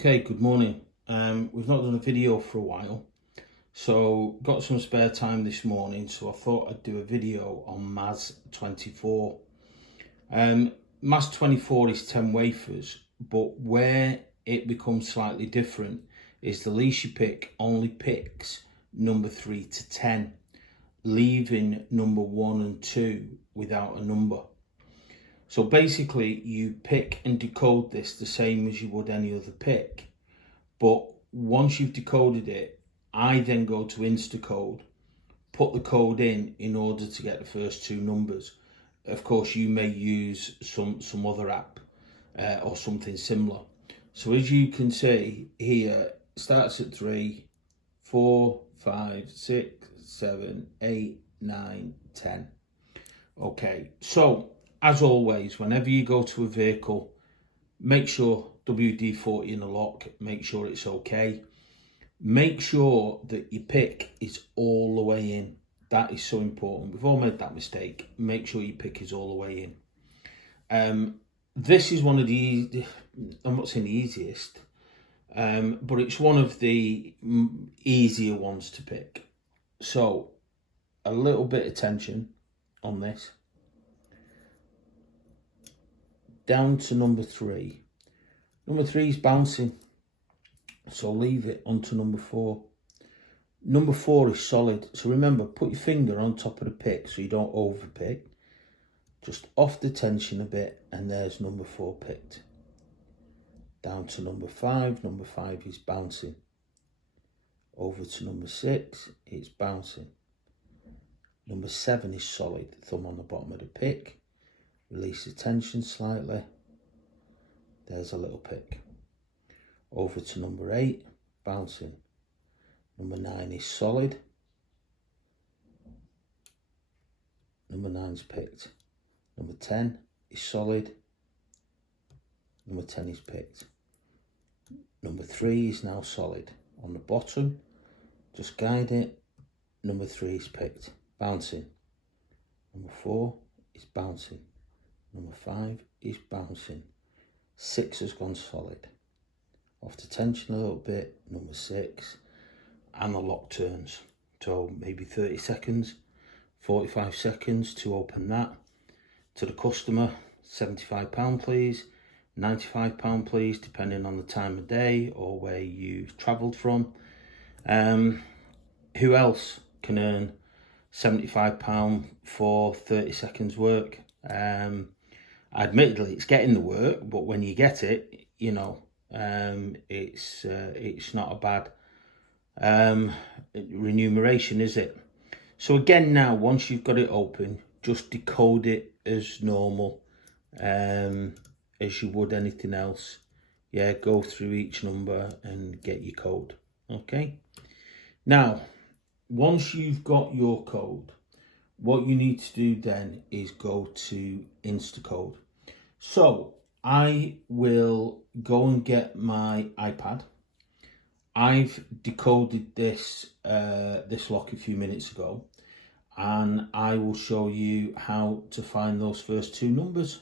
Okay, good morning. We've not done a video for a while, so got some spare time this morning, so I thought I'd do a video on MAZ24. MAZ24 is 10 wafers, but where it becomes slightly different is the Lishi pick only picks number 3 to 10, leaving number 1 and 2 without a number. So basically you pick and decode this the same as you would any other pick. But once you've decoded it, I then go to Instacode, put the code in order to get the first two numbers. Of course, you may use some other app or something similar. So as you can see here, it starts at 3, 4, 5, 6, 7, 8, 9, 10. Okay, so as always, whenever you go to a vehicle, make sure WD-40 in the lock, make sure it's okay. Make sure that your pick is all the way in. That is so important. We've all made that mistake. Make sure your pick is all the way in. This is one of the, I'm not saying the easiest, but it's one of the easier ones to pick. So a little bit of tension on this. Down to number 3. Number 3 is bouncing, so leave it onto number 4. Number 4 is solid, so remember, put your finger on top of the pick so you don't over pick. Just off the tension a bit, and there's number 4 picked. Down to number 5. Number 5 is bouncing. Over to number 6, it's bouncing. Number 7 is solid, thumb on the bottom of the pick. Release the tension slightly. There's a little pick. Over to number 8, bouncing. Number 9 is solid. Number 9's picked. Number 10 is solid. Number 10 is picked. Number 3 is now solid. On the bottom, just guide it. Number 3 is picked. Bouncing. Number 4 is bouncing. Number 5 is bouncing. 6 has gone solid. Off the tension a little bit, number 6, and the lock turns. So maybe 30 seconds, 45 seconds to open that. To the customer, £75 please, £95 please, depending on the time of day or where you've travelled from. Who else can earn £75 for 30 seconds work? Admittedly, it's getting the work, but when you get it, you know, it's not a bad remuneration, is it? So again, now once you've got it open, just decode it as normal, as you would anything else. Yeah, go through each number and get your code. Okay. Now, once you've got your code, what you need to do then is go to Instacode. So I will go and get my iPad. I've decoded this this lock a few minutes ago, and I will show you how to find those first two numbers.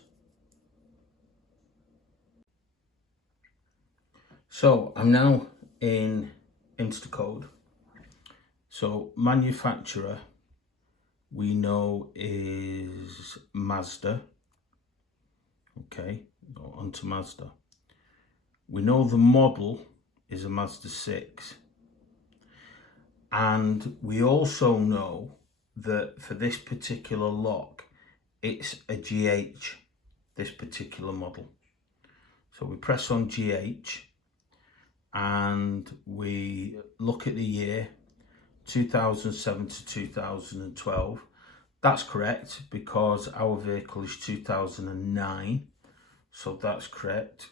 So I'm now in Instacode. So manufacturer, we know is Mazda. Okay, go on to Mazda. We know the model is a Mazda 6. And we also know that for this particular lock, it's a GH, this particular model. So we press on GH and we look at the year, 2007 to 2012. That's correct because our vehicle is 2009, so that's correct.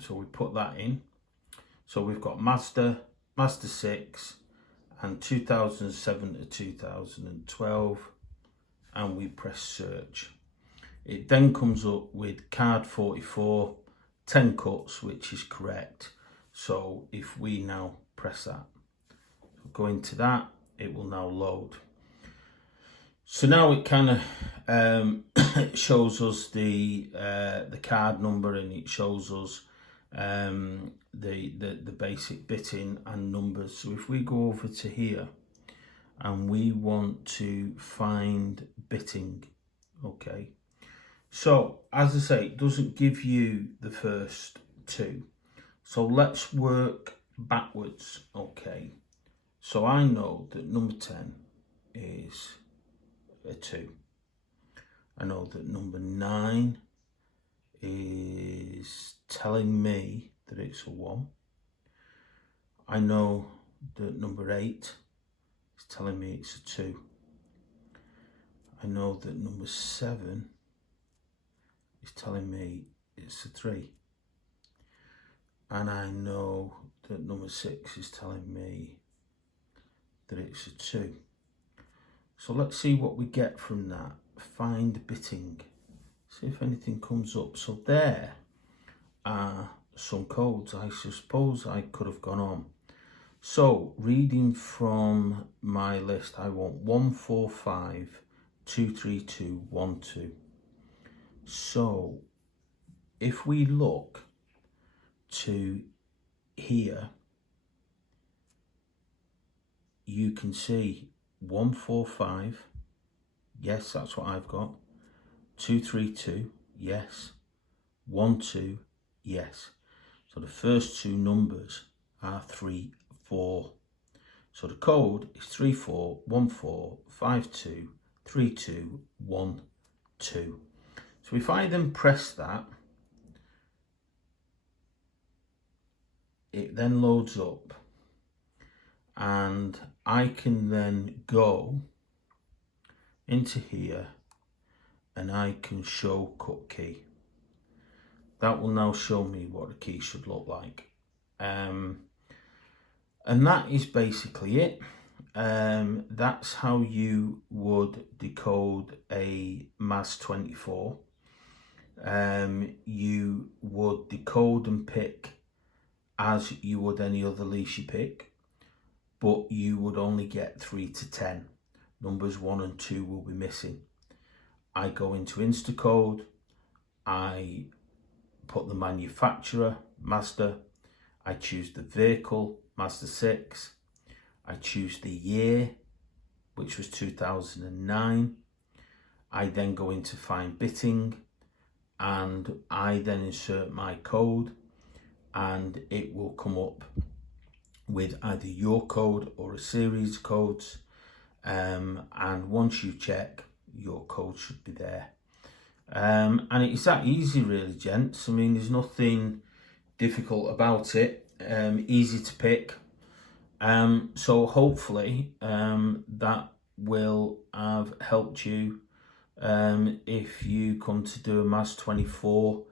So we put that in. So we've got Mazda 6 and 2007 to 2012, and we press search. It then comes up with card 44, 10 cuts, which is correct. So if we now press that, go into that, it will now load. So now it kind of shows us the card number, and it shows us the basic bitting and numbers. So if we go over to here and we want to find bitting, okay, so as I say, it doesn't give you the first two, so let's work backwards. Okay, so I know that number 10 is a 2. I know that number 9 is telling me that it's a 1. I know that number 8 is telling me it's a 2. I know that number 7 is telling me it's a 3. And I know that number 6 is telling me that it's a 2. So let's see what we get from that. Find bitting. See if anything comes up. So there are some codes. I suppose I could have gone on. So reading from my list, I want 145 232 12. So if we look to here, you can see 145, yes, that's what I've got. 232, yes. 12, yes. So the first two numbers are 3, 4. So the code is 3414523212. So if I then press that, it then loads up, and I can then go into here and I can show cut key. That will now show me what the key should look like. And that is basically it. That's how you would decode a MAZ24. You would decode and pick as you would any other Lishi pick, but you would only get 3 to 10. Numbers 1 and 2 will be missing. I go into Instacode, I put the manufacturer, Mazda, I choose the vehicle, Mazda 6, I choose the year, which was 2009. I then go into find bitting, and I then insert my code, and it will come up with either your code or a series of codes, and once you check, your code should be there. And it's that easy really, gents. I mean, there's nothing difficult about it. Easy to pick. So hopefully that will have helped you if you come to do a MAZ24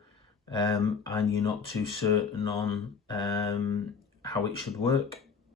and you're not too certain on how it should work.